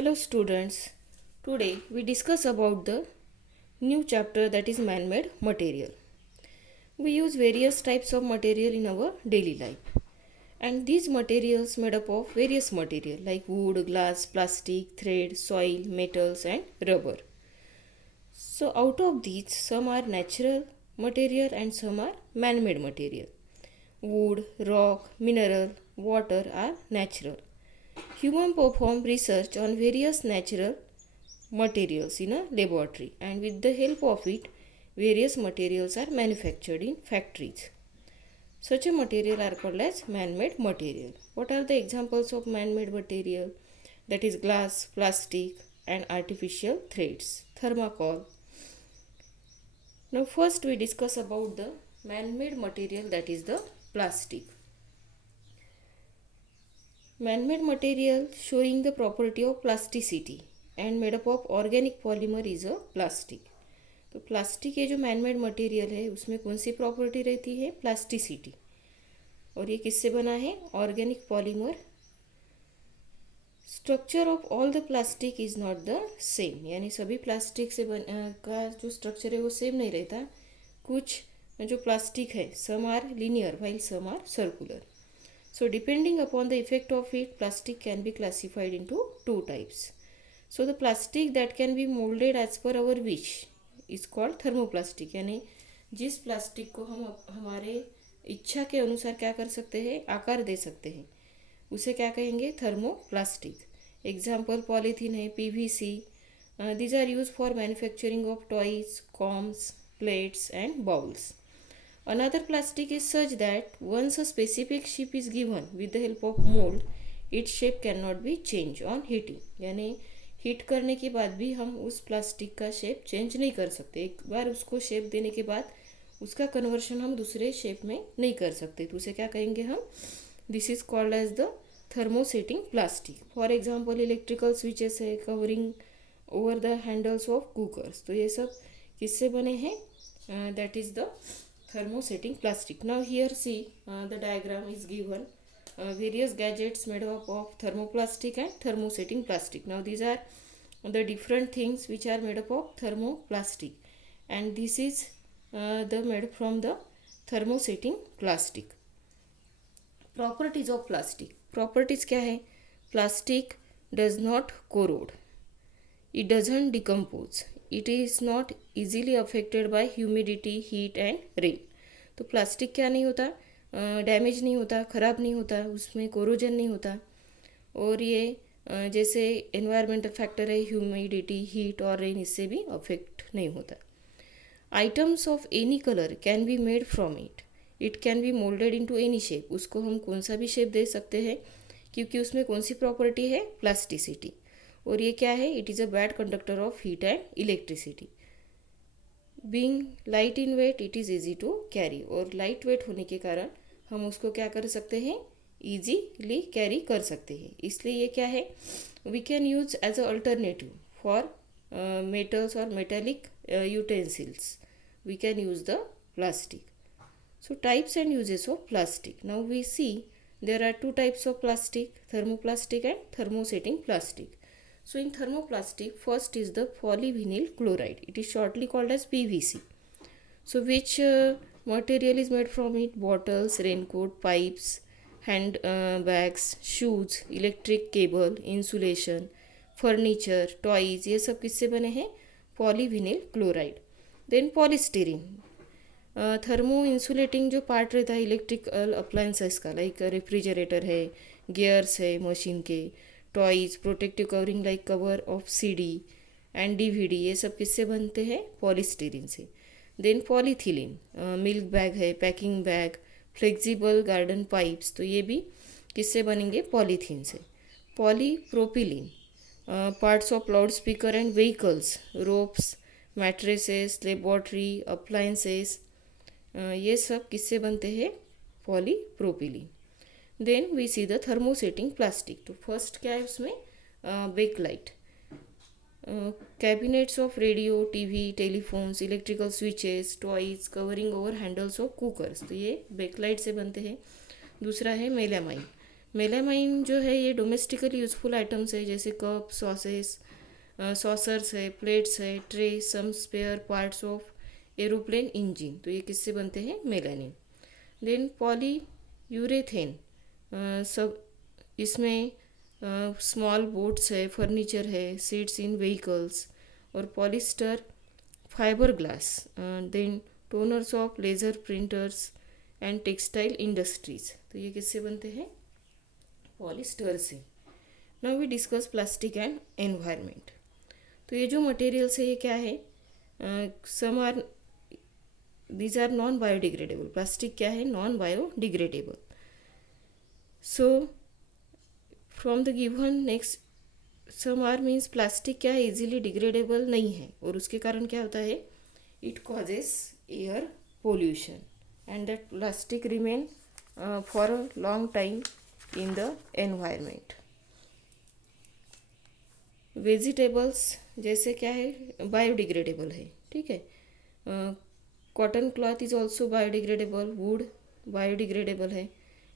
Hello students. Today we discuss about the new chapter that is man-made material. We use various types of material in our daily life. And these materials made up of various material like wood, glass, plastic, thread, soil, metals and rubber. So out of these some are natural material and some are man-made material. Wood, rock, mineral, water are natural. Human perform research on various natural materials in a laboratory, and with the help of it various materials are manufactured in factories. Such a material are called as man-made material. What are the examples of man-made material? That is glass, plastic and artificial threads, thermocol. Now first we discuss about the man-made material, that is the plastic. Man-made material showing the property of plasticity and made up of organic polymer is a plastic. तो plastic ये जो man made material है उसमें कौन सी property रहती है? Plasticity. और ये किससे बना है? Organic polymer. Structure of all the plastic is not the same, यानी सभी प्लास्टिक से का जो स्ट्रक्चर है वो सेम नहीं रहता. कुछ जो प्लास्टिक है some are linear while some are circular. So depending upon the effect of it, plastic can be classified into two types. So the plastic that can be molded as per our wish is called thermoplastic, यानी जिस plastic को हम हमारे इच्छा के अनुसार क्या कर सकते हैं, आकार दे सकते हैं, उसे क्या कहेंगे? थर्मोप्लास्टिक. एग्जाम्पल पॉलीथीन है, PVC. These are use for manufacturing of toys, combs, plates and bowls. Another plastic is such that once a specific shape is given with the help of mold, its shape cannot be changed on heating. यानी heat करने के बाद भी हम उस plastic का shape change नहीं कर सकते. एक बार उसको शेप देने के बाद उसका कन्वर्शन हम दूसरे शेप में नहीं कर सकते, तो उसे क्या कहेंगे हम? This is called as the thermosetting plastic. For example electrical switches है, covering over the handles of cookers. तो ये सब किससे बने हैं? That is the thermosetting plastic. Now here see the diagram is given. Various gadgets made up of thermoplastic and thermosetting plastic. Now these are the different things which are made up of thermoplastic, and this is the made from the thermosetting plastic. Properties of plastic. Properties क्या है? Plastic does not corrode. It doesn't decompose. It is not easily affected by humidity, heat and rain. तो plastic क्या नहीं होता? Damage नहीं होता, ख़राब नहीं होता, उसमें कोरोजन नहीं होता. और ये जैसे एनवायरमेंटल फैक्टर है, ह्यूमिडिटी, हीट और रेन, इससे भी अफेक्ट नहीं होता. Items of any colour can be made from it. It can be moulded into any shape. उसको हम कौन सा भी शेप दे सकते हैं क्योंकि उसमें कौन सी प्रॉपर्टी है? प्लास्टिसिटी. और ये क्या है? It is a bad conductor of heat and electricity. Being light in weight, it is easy to carry. और लाइट वेट होने के कारण हम उसको क्या कर सकते हैं? ईजीली कैरी कर सकते हैं. इसलिए ये क्या है? We can use as a alternative for metals और metallic utensils. We can use the plastic. So types and uses of plastic. Now we see there are two types of plastic, thermoplastic and thermosetting plastic. So in thermoplastic, first is the polyvinyl chloride. It is shortly called as PVC. So which material is made from it? Bottles, raincoat, pipes, hand bags, shoes, electric cable, insulation, furniture, toys, ये सब किससे बने हैं? polyvinyl chloride. Then polystyrene. Thermo insulating जो part रहता है electrical appliances का, like refrigerator है, गियर्स है मशीन के, toys, protective covering like cover of CD and DVD, ये सब किससे बनते हैं? पॉलीस्टीरीन से. देन पॉलीथिलीन, मिल्क बैग है, packing bag, flexible garden pipes, तो ये भी किससे बनेंगे? पॉलीथीन से. Polypropylene, parts of loud speaker and vehicles, ropes, mattresses, laboratory, appliances, ये सब किससे बनते हैं? Polypropylene. Then we see the thermosetting plastic. तो फर्स्ट क्या है उसमें? Bakelite. Cabinets of radio, TV, telephones, electrical switches, toys, covering over handles of cookers, तो ये बेकलाइट से बनते हैं. दूसरा है मेलामाइन. मेलामाइन जो है ये डोमेस्टिकली यूजफुल आइटम्स है, जैसे कप, सॉसर्स है, प्लेट्स है, tray, some spare parts of aeroplane engine, तो ये किससे बनते हैं? मेलानिन। देन पॉली यूरेथेन, सब इसमें स्मॉल बोट्स है, फर्नीचर है, सीट्स इन व्हीकल्स, और polyester fibre glass, then toners of laser printers and textile industries, तो ये किससे बनते हैं? पॉलिस्टर से। Now we discuss plastic and environment. तो ये जो मटेरियल्स है ये क्या है? Some are these are non biodegradable. Plastic क्या है? Non biodegradable. So from the given next some are means plastic क्या है? इजीली डिग्रेडेबल नहीं है, और उसके कारण क्या होता है? It causes air pollution and that plastic remain for a long time in the environment. Vegetables जैसे क्या है? बायोडिग्रेडेबल है, ठीक है। Cotton cloth is also biodegradable, wood biodegradable है,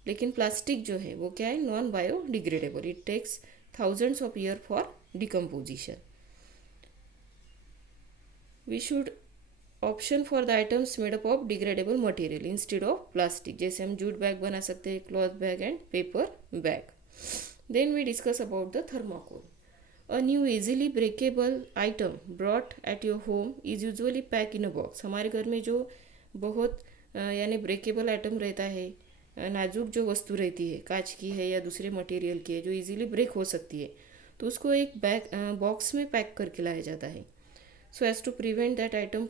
लेकिन प्लास्टिक जो है वो क्या है? Non biodegradable. It takes thousands of year for decomposition. We should option for the items made up of degradable material instead of plastic, जैसे हम jute bag बना सकते हैं, cloth bag and paper bag. Then we discuss about the thermocol. A new easily breakable item brought at your home is usually pack in a box. हमारे घर में जो बहुत यानी ब्रेकेबल आइटम रहता है, नाजुक जो वस्तु रहती है, कांच की है या दूसरे मटेरियल की है, जो इजीली ब्रेक हो सकती है, तो उसको एक बैग बॉक्स में पैक करके लाया जाता है, so as to prevent that item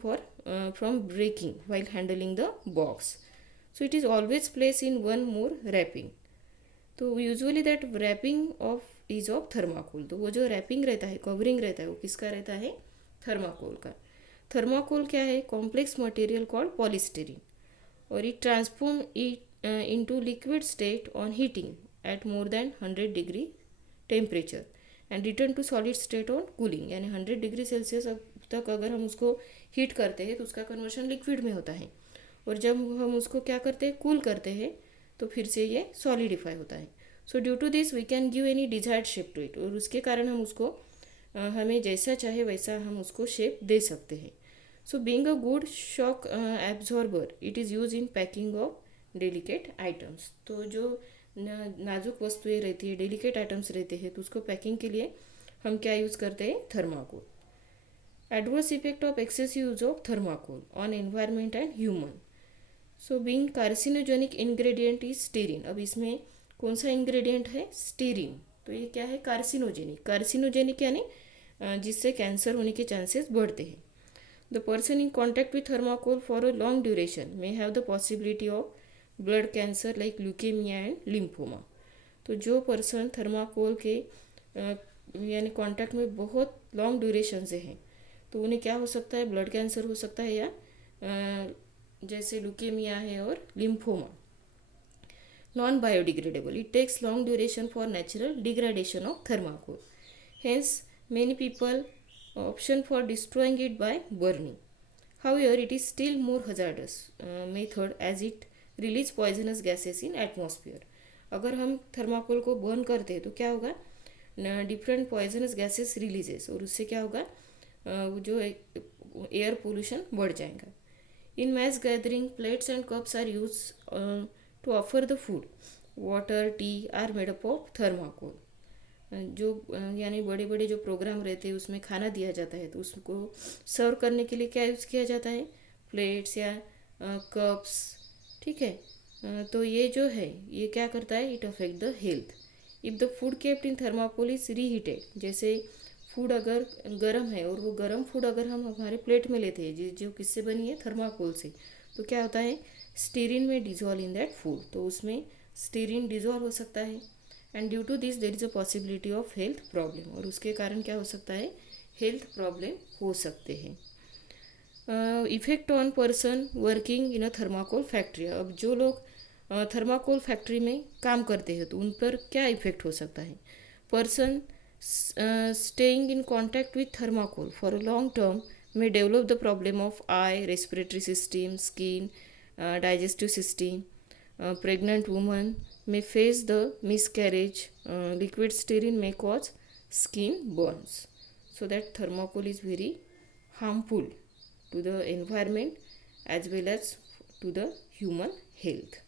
from breaking while handling the box. So it is always placed in one more wrapping. तो usually that wrapping is of thermocol. तो वो जो रैपिंग रहता है, कवरिंग रहता है, वो किसका रहता है? थर्माकोल का। थर्माकोल क्या है? कॉम्प्लेक्स मटेरियल कॉल्ड पॉलिस्टीरीन, और it transform it into liquid state on heating at more than 100 degree temperature and return to solid state on cooling, यानी 100 डिग्री सेल्सियस तक अगर हम उसको हीट करते हैं तो उसका कन्वर्शन लिक्विड में होता है, और जब हम उसको क्या करते हैं? कूल करते हैं, तो फिर से ये सॉलिडिफाई होता है। So due to this we can give any desired shape to it, और उसके कारण हम उसको हमें जैसा चाहे वैसा हम उसको शेप दे सकते हैं। So being a good shock absorber it is use in packing of delicate items. तो जो नाजुक वस्तुएं रहती है, डेलिकेट आइटम्स रहते हैं, तो उसको पैकिंग के लिए हम क्या यूज़ करते हैं? Thermocol. Adverse effect of excessive use of thermocol on environment and human. So being carcinogenic ingredient is styrene. अब इसमें कौन सा इंग्रेडिएंट है? स्टीरिन। तो ये क्या है? कार्सिनोजेनिक। कार्सिनोजेनिक यानी जिससे कैंसर होने के चांसेस बढ़ते हैं। The person in contact with thermocol for a long duration may have the possibility of blood cancer like leukaemia and lymphoma. तो जो पर्सन थर्माकोल के यानी कॉन्टैक्ट में बहुत लॉन्ग ड्यूरेशन से हैं, तो उन्हें क्या हो सकता है? ब्लड कैंसर हो सकता है, या जैसे ल्यूकेमिया है और lymphoma. Non biodegradable, it takes long duration for natural degradation of thermocol, hence many people option for destroying it by burning. However it is still more hazardous method as it release poisonous gases in atmosphere. अगर हम thermocol को burn करते हैं तो क्या होगा? Different poisonous gases releases, और उससे क्या होगा? जो एयर पोल्यूशन बढ़ जाएगा। In mass gathering plates and cups are use to offer the food, water, tea are made up of thermocol. जो यानी बड़े बड़े जो प्रोग्राम रहते हैं उसमें खाना दिया जाता है, तो उसको सर्व करने के लिए क्या यूज़ किया जाता है? प्लेट्स या कप्स, ठीक है। तो ये जो है ये क्या करता है? It affect the health. If the food kept in thermocol is reheated, जैसे फूड अगर गर्म है और वो गर्म फूड अगर हम हमारे प्लेट में लेते हैं जो किससे बनी है? थर्माकोल से, तो क्या होता है? स्टीरिन में डिजॉल्व इन दैट फूड, तो उसमें स्टीरिन डिजॉल्व हो सकता है, and due to this there is a possibility of health problem, और उसके कारण क्या हो सकता है? हेल्थ प्रॉब्लम हो सकते हैं। Effect on person working in a thermocol factory. अब जो लोग थर्माकोल फैक्ट्री में काम करते हैं तो उन पर क्या इफेक्ट हो सकता है? Person staying in contact with thermocol for a long term may develop the problem of eye, respiratory system, skin, digestive system. Pregnant women may face the miscarriage. Liquid stearine may cause skin burns. So that thermocol is very harmful to the environment as well as to the human health.